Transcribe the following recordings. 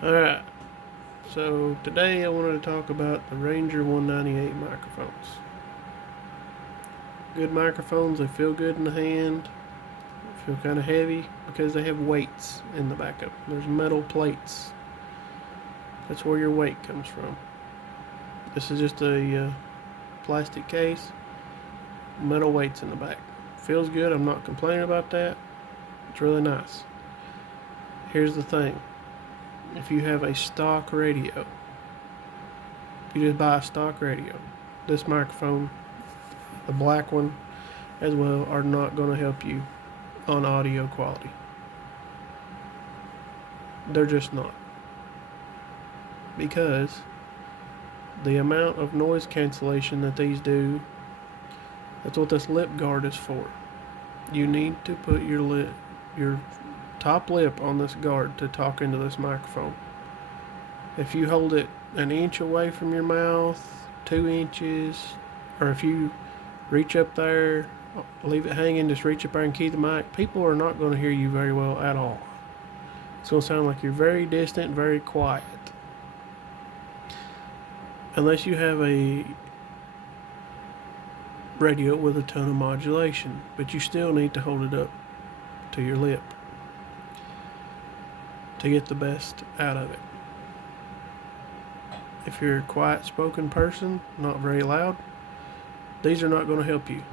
Alright, so today I wanted to talk about the Ranger 198 microphones. Good microphones, they feel good in the hand, feel kind of heavy because they have weights in the backup. There's metal plates. That's where your weight comes from. This is just a plastic case, metal weights in the back. Feels good, I'm not complaining about that. It's really nice. Here's the thing. If you have a stock radio, you just buy a stock radio. This microphone, the black one as well, are not going to help you on audio quality. They're just not. Because the amount of noise cancellation that these do, that's what this lip guard is for. You need to put your top lip on this guard to talk into this microphone. If you hold it an inch away from your mouth, 2 inches, or if you reach up there, leave it hanging, just reach up there and key the mic, people are not going to hear you very well at all. It's going to sound like you're very distant, very quiet. Unless you have a radio with a ton of modulation, but you still need to hold it up to your lip to get the best out of it. If you're a quiet spoken person, not very loud, these are not going to help you.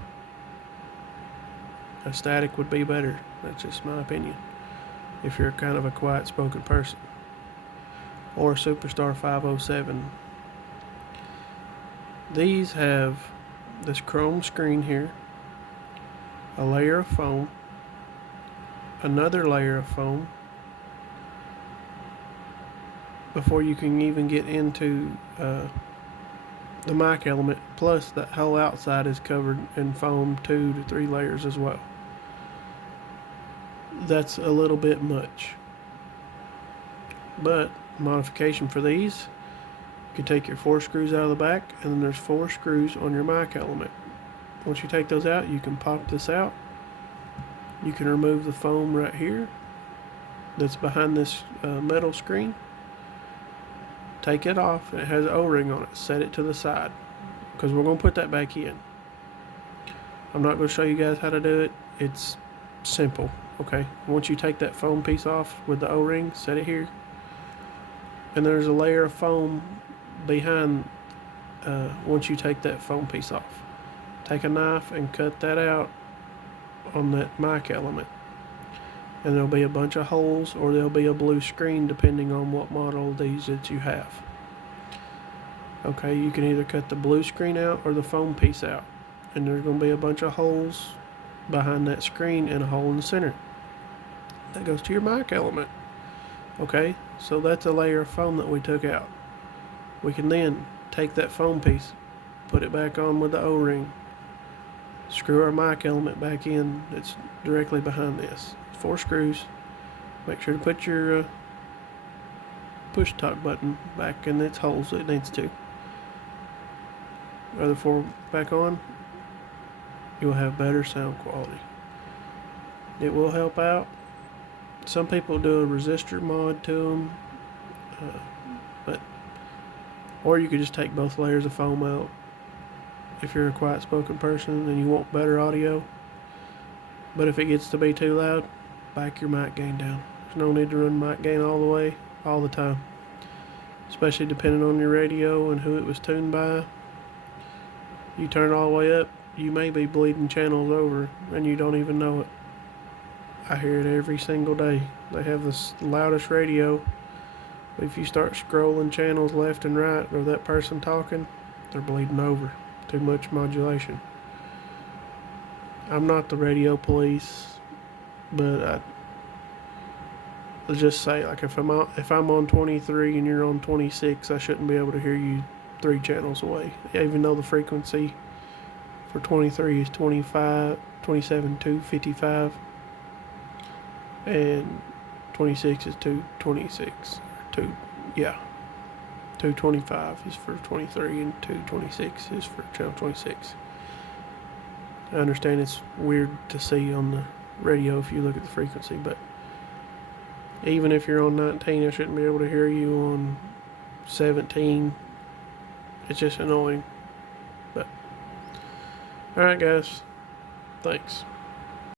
A static would be better. That's just my opinion. If you're kind of a quiet spoken person. Or a Superstar 507. These have this chrome screen here, a layer of foam, another layer of foam, before you can even get into the mic element. Plus, that whole outside is covered in foam, 2 to 3 layers as well. That's a little bit much. But modification for these, you can take your 4 screws out of the back, and then there's 4 screws on your mic element. Once you take those out, you can pop this out. You can remove the foam right here that's behind this metal screen. Take it off. It has an O-ring on it. Set it to the side because we're going to put that back in. I'm not going to show you guys how to do it. It's simple. Okay. Once you take that foam piece off with the O-ring, set it here. And there's a layer of foam behind once you take that foam piece off. Take a knife and cut that out on that mic element. And there'll be a bunch of holes, or there'll be a blue screen depending on what model of these that you have. Okay, you can either cut the blue screen out or the foam piece out. And there's going to be a bunch of holes behind that screen and a hole in the center. That goes to your mic element. Okay, so that's a layer of foam that we took out. We can then take that foam piece, put it back on with the O-ring, screw our mic element back in. It's directly behind this. 4 screws. Make sure to put your push talk button back in its holes it needs to. Other 4 back on, you'll have better sound quality. It will help out. Some people do a resistor mod to them, or you could just take both layers of foam out. If you're a quiet spoken person and you want better audio, but if it gets to be too loud, back your mic gain down. There's no need to run mic gain all the way, all the time. Especially depending on your radio and who it was tuned by. You turn it all the way up, you may be bleeding channels over and you don't even know it. I hear it every single day. They have the loudest radio. If you start scrolling channels left and right, or that person talking, they're bleeding over. Too much modulation. I'm not the radio police, but let's just say, like, if I'm on 23 and you're on 26, I shouldn't be able to hear you 3 channels away, even though the frequency for 23 is 25, 27 to 55, and 26 is 226. 225 is for 23 and 226 is for channel 26. I understand it's weird to see on the radio if you look at the frequency, but Even if you're on 19, I shouldn't be able to hear you on 17. It's just annoying. But, alright, guys. Thanks.